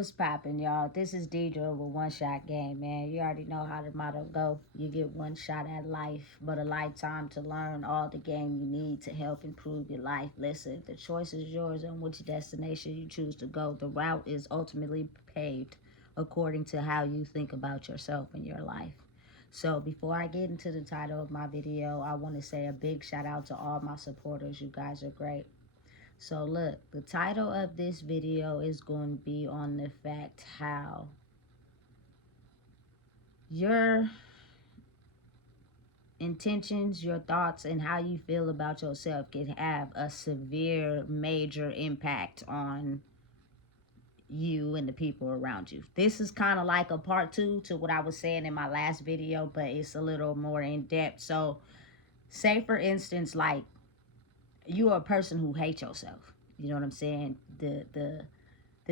What's poppin', y'all? This is Deidre with One Shot Game, man. You already know how the motto go. You get one shot at life, but a lifetime to learn all the game you need to help improve your life. Listen, the choice is yours on which destination you choose to go. The route is ultimately paved according to how you think about yourself and your life. So before I get into the title of my video, I want to say a big shout out to all my supporters. You guys are great. So look, the title of this video is going to be on the fact how your intentions, your thoughts, and how you feel about yourself can have a severe, major impact on you and the people around you. This is kind of like a part two to what I was saying in my last video, but it's a little more in depth. So say for instance, like you are a person who hates yourself. You know what I'm saying? The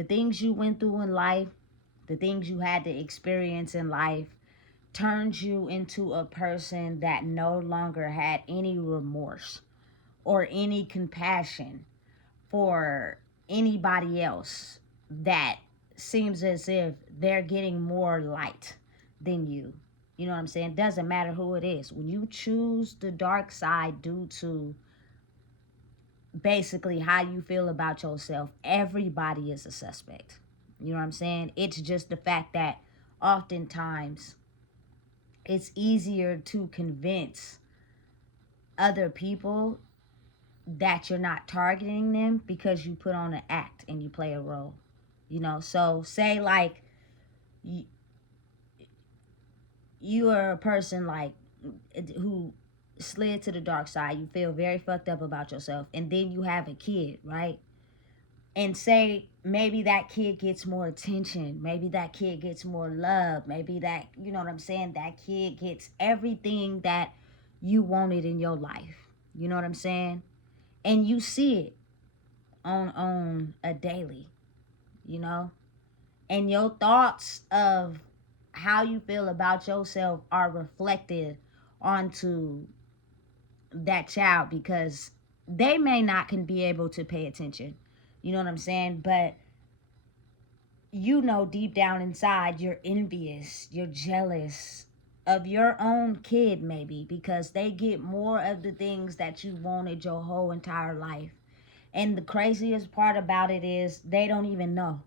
things you went through in life, the things you had to experience in life turned you into a person that no longer had any remorse or any compassion for anybody else that seems as if they're getting more light than you. You know what I'm saying? Doesn't matter who it is. When you choose the dark side due to basically how you feel about yourself, everybody is a suspect. You know what I'm saying? It's just the fact that oftentimes it's easier to convince other people that you're not targeting them because you put on an act and you play a role. You know, so say like you are a person like who slid to the dark side. You feel very fucked up about yourself, and then you have a kid, right? And say maybe that kid gets more attention, maybe that kid gets more love, maybe that, you know what I'm saying, that kid gets everything that you wanted in your life. You know what I'm saying? And you see it on a daily, you know? And your thoughts of how you feel about yourself are reflected onto that child because they may not can be able to pay attention. You know what I'm saying? But you know deep down inside you're envious, you're jealous of your own kid maybe because they get more of the things that you wanted your whole entire life. And the craziest part about it is they don't even know.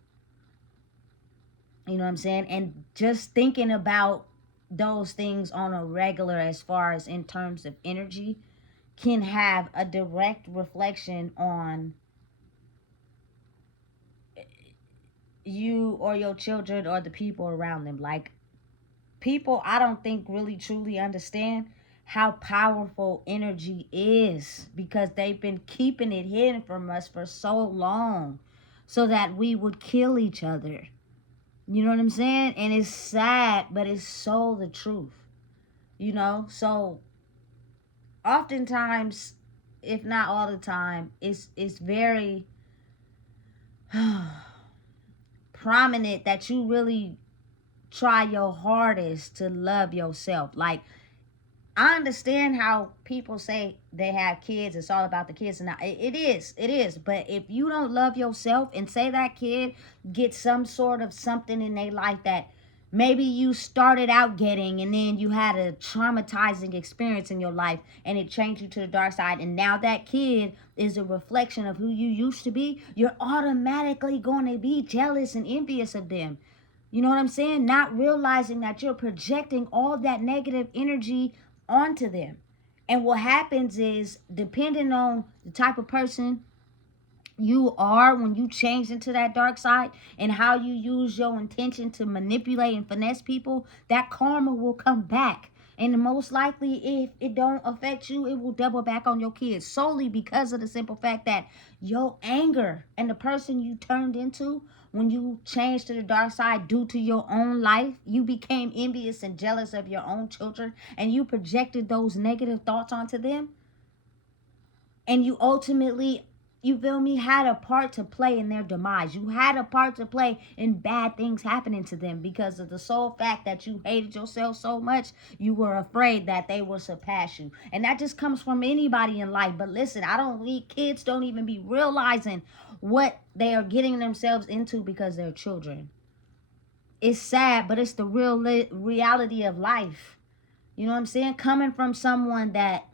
You know what I'm saying? And just thinking about those things on a regular as far as in terms of energy can have a direct reflection on you or your children or the people around them. Like, people I don't think really truly understand how powerful energy is because they've been keeping it hidden from us for so long so that we would kill each other. You know what I'm saying? And it's sad, but it's so the truth. You know? So oftentimes, if not all the time, it's very prominent that you really try your hardest to love yourself. Like, I understand how people say they have kids, it's all about the kids. And it is. But if you don't love yourself and say that kid gets some sort of something in their life that maybe you started out getting and then you had a traumatizing experience in your life and it changed you to the dark side, and now that kid is a reflection of who you used to be, you're automatically going to be jealous and envious of them. You know what I'm saying? Not realizing that you're projecting all that negative energy onto them. And what happens is, depending on the type of person you are when you change into that dark side and how you use your intention to manipulate and finesse people, that karma will come back. And most likely, if it don't affect you, it will double back on your kids, solely because of the simple fact that your anger and the person you turned into when you changed to the dark side due to your own life, you became envious and jealous of your own children and you projected those negative thoughts onto them. And you ultimately, you feel me, had a part to play in their demise. You had a part to play in bad things happening to them because of the sole fact that you hated yourself so much, you were afraid that they would surpass you. And that just comes from anybody in life. But listen, kids don't even be realizing what they are getting themselves into because they're children. It's sad, but it's the real reality of life. You know what I'm saying? Coming from someone that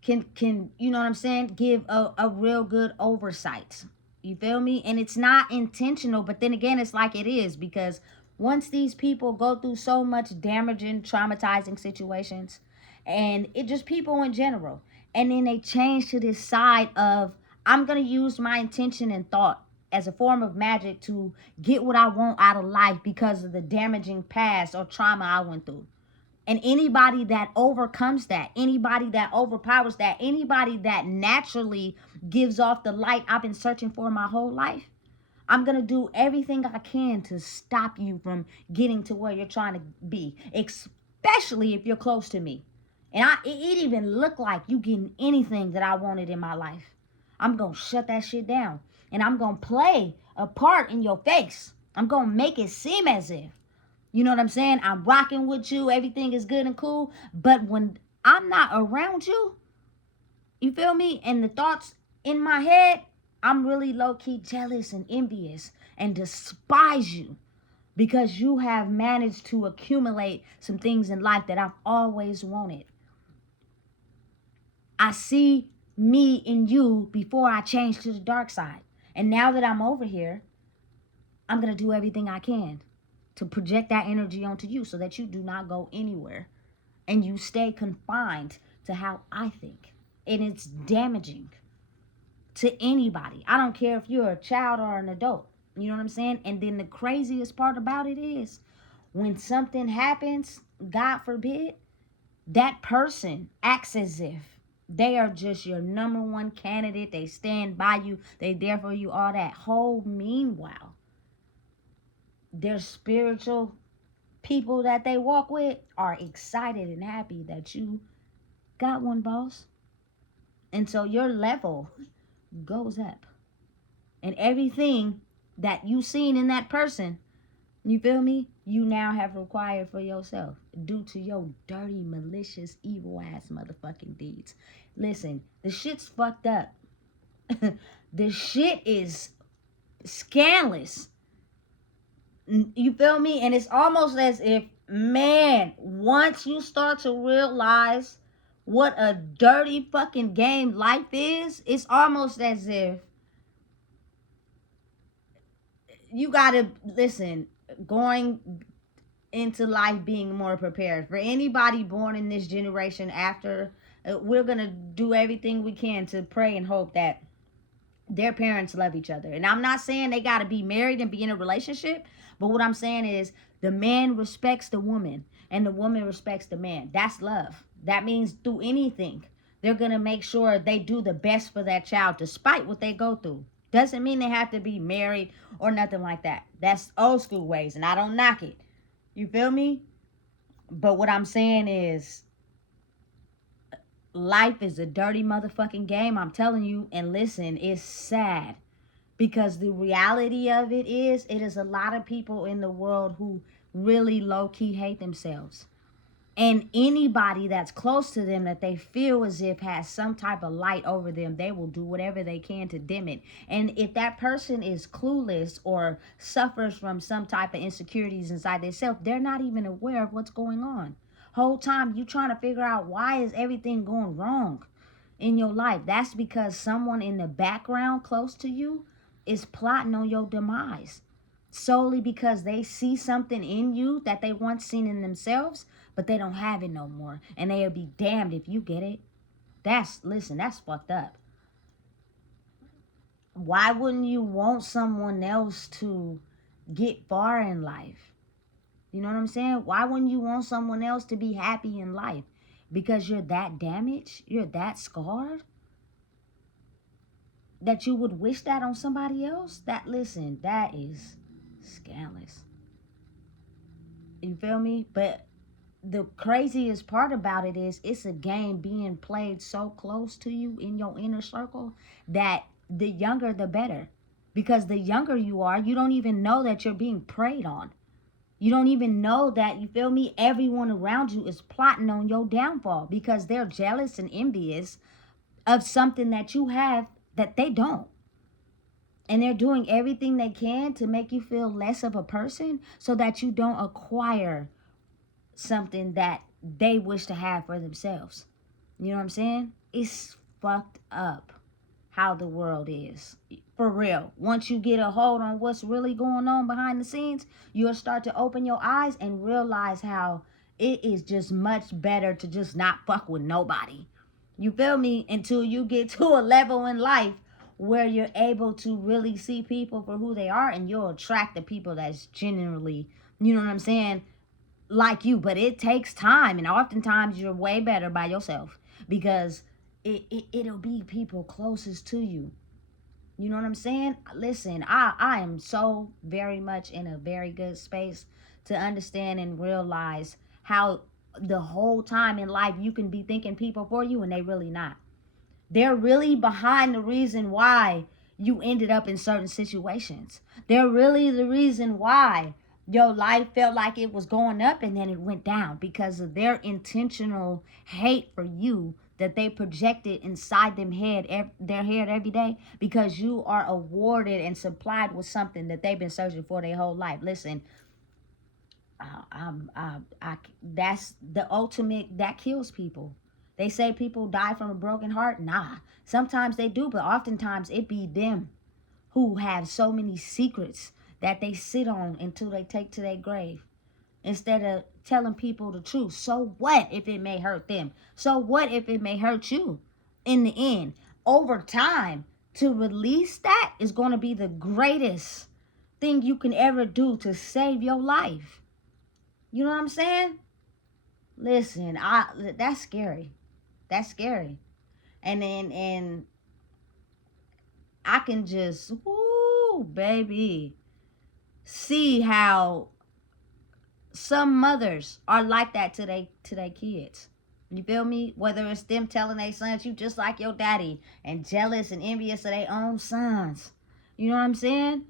can you know what I'm saying, give a real good oversight. You feel me? And it's not intentional, but then again, it's like it is, because once these people go through so much damaging, traumatizing situations, and it just people in general, and then they change to this side of, I'm gonna use my intention and thought as a form of magic to get what I want out of life because of the damaging past or trauma I went through. And anybody that overcomes that, anybody that overpowers that, anybody that naturally gives off the light I've been searching for my whole life, I'm going to do everything I can to stop you from getting to where you're trying to be, especially if you're close to me. And it even looked like you getting anything that I wanted in my life. I'm going to shut that shit down. And I'm going to play a part in your face. I'm going to make it seem as if, you know what I'm saying, I'm rocking with you, everything is good and cool. But when I'm not around you, you feel me? And the thoughts in my head, I'm really low-key jealous and envious and despise you because you have managed to accumulate some things in life that I've always wanted. I see me in you before I change to the dark side. And now that I'm over here, I'm going to do everything I can to project that energy onto you so that you do not go anywhere and you stay confined to how I think. And it's damaging to anybody. I don't care if you're a child or an adult. You know what I'm saying? And then the craziest part about it is when something happens, God forbid, that person acts as if they are just your number one candidate. They stand by you. They there for you, all that. Whole meanwhile, their spiritual people that they walk with are excited and happy that you got one, boss. And so your level goes up. And everything that you seen in that person, you feel me, you now have required for yourself due to your dirty, malicious, evil ass motherfucking deeds. Listen, the shit's fucked up. The shit is scandalous. You feel me? And it's almost as if, man, once you start to realize what a dirty fucking game life is, it's almost as if you gotta, listen, going into life being more prepared. For anybody born in this generation after, we're gonna do everything we can to pray and hope that their parents love each other. And I'm not saying they got to be married and be in a relationship, but what I'm saying is the man respects the woman and the woman respects the man. That's love. That means through anything, they're going to make sure they do the best for that child despite what they go through. Doesn't mean they have to be married or nothing like that. That's old school ways, and I don't knock it. You feel me? But what I'm saying is, life is a dirty motherfucking game, I'm telling you. And listen, it's sad because the reality of it is a lot of people in the world who really low-key hate themselves. And anybody that's close to them that they feel as if has some type of light over them, they will do whatever they can to dim it. And if that person is clueless or suffers from some type of insecurities inside themselves, they're not even aware of what's going on. Whole time you trying to figure out why is everything going wrong in your life. That's because someone in the background close to you is plotting on your demise solely because they see something in you that they once seen in themselves, but they don't have it no more, and they'll be damned if you get it. Listen, that's fucked up. Why wouldn't you want someone else to get far in life? You know what I'm saying? Why wouldn't you want someone else to be happy in life? Because you're that damaged? You're that scarred? That you would wish that on somebody else? Listen, that is scandalous. You feel me? But the craziest part about it is it's a game being played so close to you in your inner circle that the younger the better. Because the younger you are, you don't even know that you're being preyed on. You don't even know that, you feel me, everyone around you is plotting on your downfall because they're jealous and envious of something that you have that they don't. And they're doing everything they can to make you feel less of a person so that you don't acquire something that they wish to have for themselves. You know what I'm saying? It's fucked up how the world is. For real. Once you get a hold on what's really going on behind the scenes, you'll start to open your eyes and realize how it is just much better to just not fuck with nobody. You feel me? Until you get to a level in life where you're able to really see people for who they are, and you'll attract the people that's genuinely, you know what I'm saying, like you. But it takes time, and oftentimes you're way better by yourself because it'll be people closest to you. You know what I'm saying? Listen, I am so very much in a very good space to understand and realize how the whole time in life you can be thinking people for you and they really not. They're really behind the reason why you ended up in certain situations. They're really the reason why your life felt like it was going up and then it went down, because of their intentional hate for you that they projected inside their head every day, because you are awarded and supplied with something that they've been searching for their whole life. Listen, that's the ultimate that kills people. They say people die from a broken heart. Nah, sometimes they do, but oftentimes it be them who have so many secrets that they sit on until they take to their grave, instead of telling people the truth. So what if it may hurt them? So what if it may hurt you? In the end, over time, to release that is going to be the greatest thing you can ever do to save your life. You know what I'm saying? Listen, that's scary. That's scary. And I can just, whoo, baby, see how some mothers are like that to their kids. You feel me? Whether it's them telling their sons you just like your daddy and jealous and envious of their own sons. You know what I'm saying?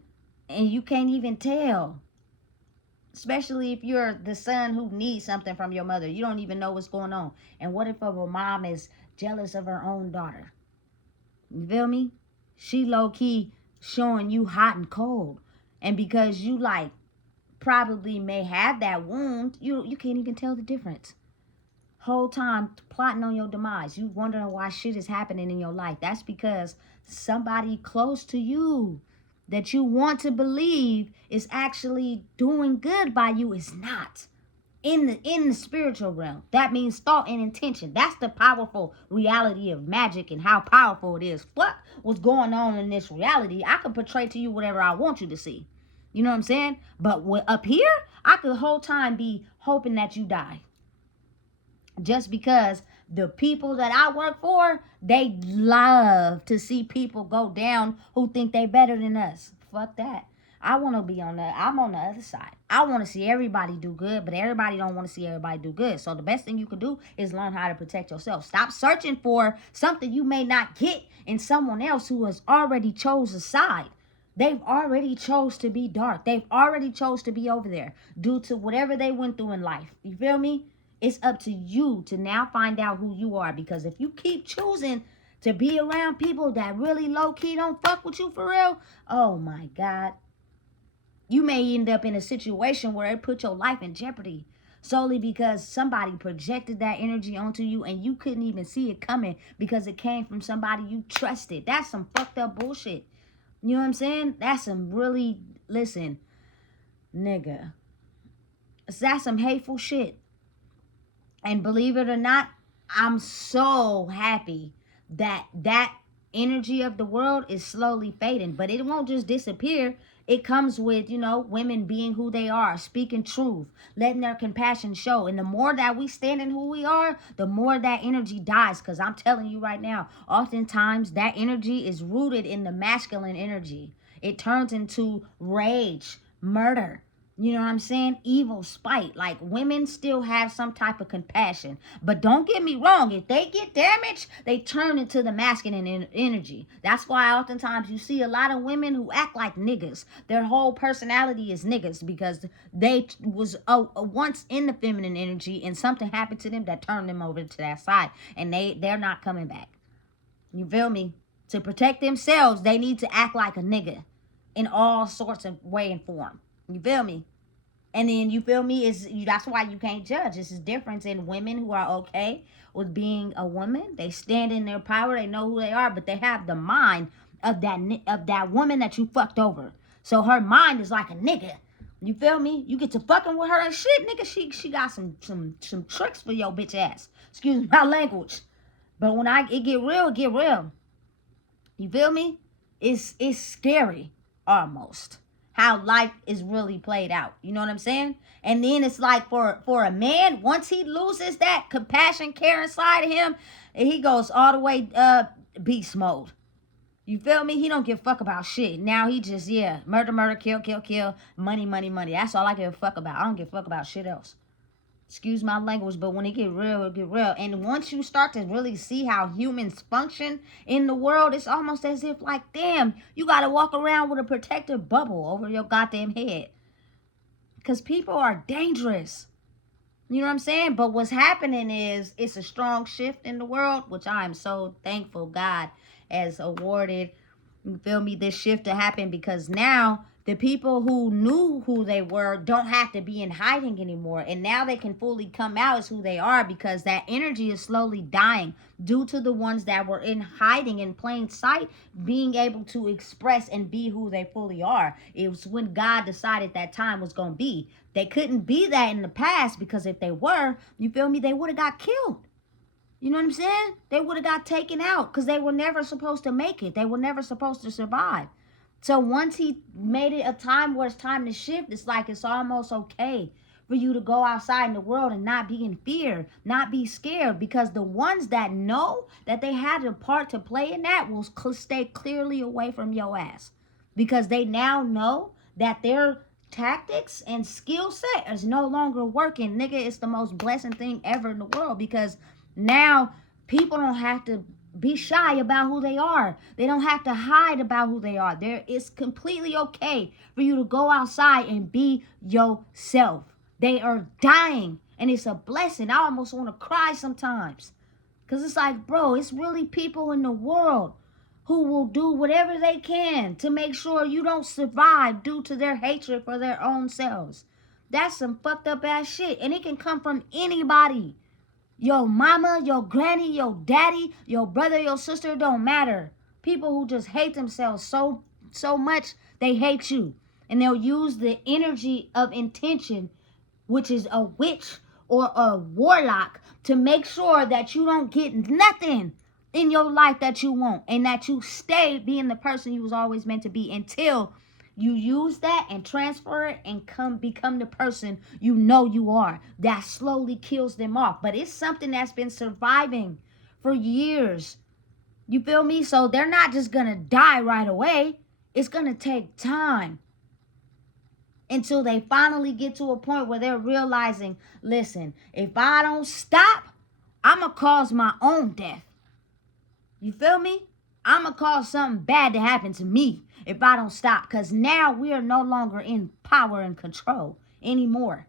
And you can't even tell. Especially if you're the son who needs something from your mother. You don't even know what's going on. And what if a mom is jealous of her own daughter? You feel me? She low-key showing you hot and cold. And because you like probably may have that wound, you can't even tell the difference. Whole time plotting on your demise. You wondering why shit is happening in your life. That's because somebody close to you that you want to believe is actually doing good by you is not. In the spiritual realm, that means thought and intention. That's the powerful reality of magic and how powerful it is. What was going on in this reality, I can portray to you whatever I want you to see. You know what I'm saying? But up here, I could the whole time be hoping that you die. Just because the people that I work for, they love to see people go down who think they better than us. Fuck that. I want to be I'm on the other side. I want to see everybody do good, but everybody don't want to see everybody do good. So the best thing you can do is learn how to protect yourself. Stop searching for something you may not get in someone else who has already chose a side. They've already chose to be dark. They've already chose to be over there due to whatever they went through in life. You feel me? It's up to you to now find out who you are. Because if you keep choosing to be around people that really low-key don't fuck with you for real, oh my God, you may end up in a situation where it put your life in jeopardy solely because somebody projected that energy onto you and you couldn't even see it coming because it came from somebody you trusted. That's some fucked up bullshit. You know what I'm saying? That's some really, listen, nigga, that's some hateful shit. And believe it or not, I'm so happy that that energy of the world is slowly fading. But it won't just disappear. It comes with, women being who they are, speaking truth, letting their compassion show. And the more that we stand in who we are, the more that energy dies. Because I'm telling you right now, oftentimes that energy is rooted in the masculine energy. It turns into rage, murder. You know what I'm saying? Evil, spite. Like, women still have some type of compassion. But don't get me wrong. If they get damaged, they turn into the masculine energy. That's why oftentimes you see a lot of women who act like niggas. Their whole personality is niggas because they was once in the feminine energy and something happened to them that turned them over to that side. And they're not coming back. You feel me? To protect themselves, they need to act like a nigga in all sorts of way and form. You feel me? And then you feel me? That's why you can't judge. This is difference in women who are okay with being a woman. They stand in their power. They know who they are, but they have the mind of that woman that you fucked over. So her mind is like a nigga. You feel me? You get to fucking with her and shit, nigga. She got some tricks for your bitch ass. Excuse my language. But when it get real, it get real. You feel me? It's scary almost how life is really played out. You know what I'm saying? And then it's like for a man, once he loses that compassion, care inside of him, he goes all the way beast mode. You feel me? He don't give a fuck about shit. Now he just, murder, kill, money. That's all I give a fuck about. I don't give a fuck about shit else. Excuse my language, but when it get real, it get real. And once you start to really see how humans function in the world, it's almost as if like, damn, you got to walk around with a protective bubble over your goddamn head. Because people are dangerous. You know what I'm saying? But what's happening is it's a strong shift in the world, which I am so thankful God has awarded, you feel me, this shift to happen, because now the people who knew who they were don't have to be in hiding anymore. And now they can fully come out as who they are, because that energy is slowly dying due to the ones that were in hiding in plain sight being able to express and be who they fully are. It was when God decided that time was going to be. They couldn't be that in the past, because if they were, you feel me, they would have got killed. You know what I'm saying? They would have got taken out, because they were never supposed to make it. They were never supposed to survive. So once he made it a time where it's time to shift, it's like it's almost okay for you to go outside in the world and not be in fear, not be scared, because the ones that know that they had a part to play in that will stay clearly away from your ass, because they now know that their tactics and skill set is no longer working. Nigga, it's the most blessed thing ever in the world, because now people don't have to be shy about who they are. They don't have to hide about who they are. It's completely okay for you to go outside and be yourself. They are dying, and it's a blessing. I almost want to cry sometimes, because it's like, bro, it's really people in the world who will do whatever they can to make sure you don't survive due to their hatred for their own selves. That's some fucked up ass shit, and it can come from anybody. Your mama, your granny, your daddy, your brother, your sister, don't matter. People who just hate themselves so much, they hate you. And they'll use the energy of intention, which is a witch or a warlock, to make sure that you don't get nothing in your life that you want, and that you stay being the person you was always meant to be, until you use that and transfer it and become the person you know you are. That slowly kills them off. But it's something that's been surviving for years. You feel me? So they're not just going to die right away. It's going to take time until they finally get to a point where they're realizing, listen, if I don't stop, I'm going to cause my own death. You feel me? I'm going to cause something bad to happen to me if I don't stop, because now we are no longer in power and control anymore.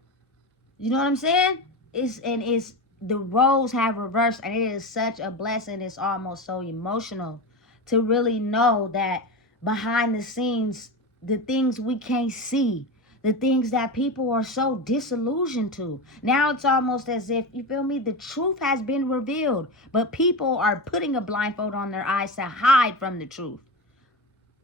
You know what I'm saying? It's the roles have reversed, and it is such a blessing. It's almost so emotional to really know that behind the scenes, the things we can't see, the things that people are so disillusioned to. Now it's almost as if, you feel me, the truth has been revealed, but people are putting a blindfold on their eyes to hide from the truth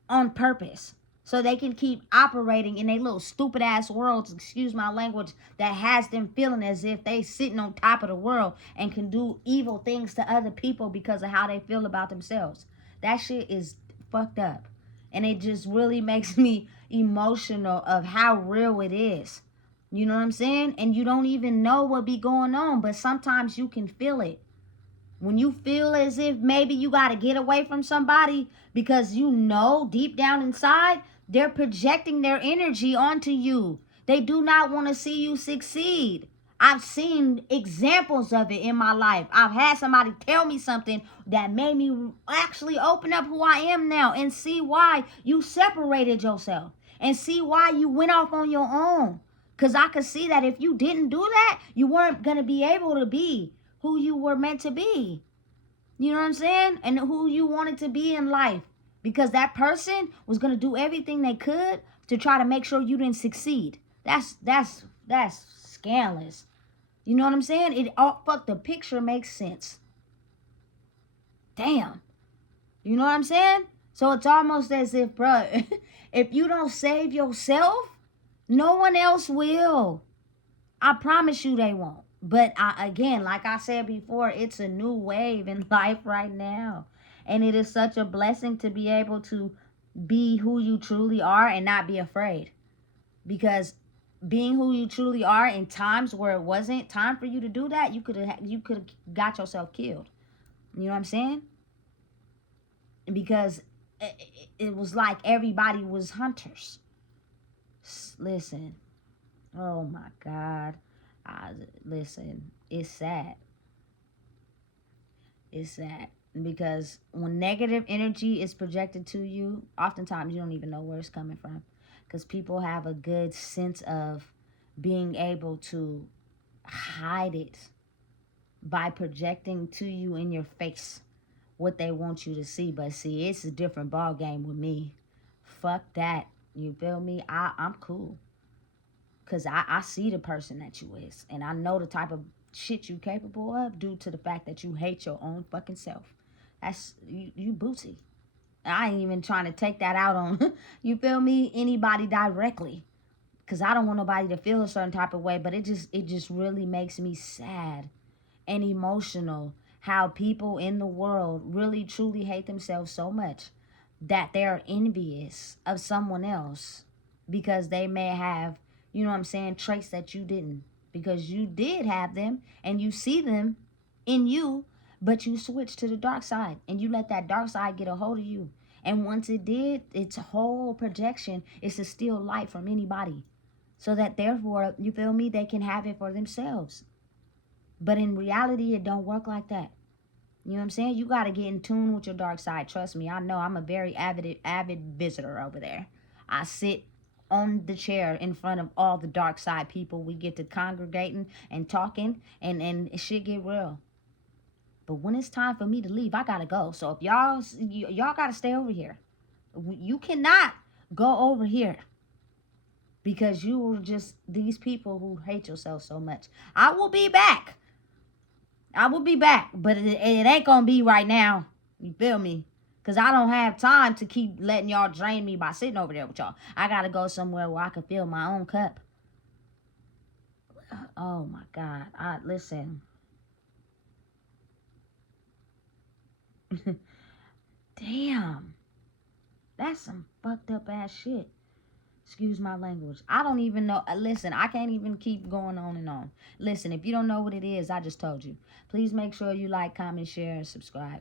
on purpose, so they can keep operating in a little stupid ass worlds, excuse my language, that has them feeling as if they sitting on top of the world and can do evil things to other people because of how they feel about themselves. That shit is fucked up. And it just really makes me emotional of how real it is. You know what I'm saying? And you don't even know what be going on, but sometimes you can feel it. When you feel as if maybe you got to get away from somebody because you know deep down inside, they're projecting their energy onto you. They do not want to see you succeed. I've seen examples of it in my life. I've had somebody tell me something that made me actually open up who I am now and see why you separated yourself and see why you went off on your own. Because I could see that if you didn't do that, you weren't going to be able to be who you were meant to be. You know what I'm saying? And who you wanted to be in life. Because that person was going to do everything they could to try to make sure you didn't succeed. That's scandalous. You know what I'm saying? It all fuck the picture makes sense. Damn. You know what I'm saying? So it's almost as if, bro, if you don't save yourself, no one else will. I promise you they won't. But again, like I said before, it's a new wave in life right now. And it is such a blessing to be able to be who you truly are and not be afraid. Because being who you truly are in times where it wasn't time for you to do that, you could have got yourself killed. You know what I'm saying? Because it was like everybody was hunters. Listen, oh my God. Listen, it's sad. It's sad because when negative energy is projected to you, oftentimes you don't even know where it's coming from, because people have a good sense of being able to hide it by projecting to you in your face what they want you to see. But see, it's a different ball game with me. Fuck that. You feel me? I'm cool. Because I see the person that you is. And I know the type of shit you capable of due to the fact that you hate your own fucking self. That's, you booty. I ain't even trying to take that out on, you feel me, anybody directly. Because I don't want nobody to feel a certain type of way. But it just really makes me sad and emotional how people in the world really truly hate themselves so much that they're envious of someone else because they may have, you know what I'm saying, traits that you didn't, because you did have them and you see them in you, but you switched to the dark side and you let that dark side get a hold of you. And once it did, its whole projection is to steal light from anybody, so that therefore, you feel me, they can have it for themselves. But in reality, it don't work like that. You know what I'm saying? You got to get in tune with your dark side. Trust me, I know. I'm a very avid visitor over there. I sit on the chair in front of all the dark side people. We get to congregating and talking, and shit get real. But when it's time for me to leave, I got to go. So if y'all got to stay over here. You cannot go over here, because you are just these people who hate yourself so much. I will be back. But it ain't gonna be right now. You feel me? Because I don't have time to keep letting y'all drain me by sitting over there with y'all. I gotta go somewhere where I can fill my own cup. Oh my God. Listen. Damn. That's some fucked up ass shit. Excuse my language. I don't even know. Listen, I can't even keep going on and on. Listen, if you don't know what it is, I just told you. Please make sure you like, comment, share, and subscribe.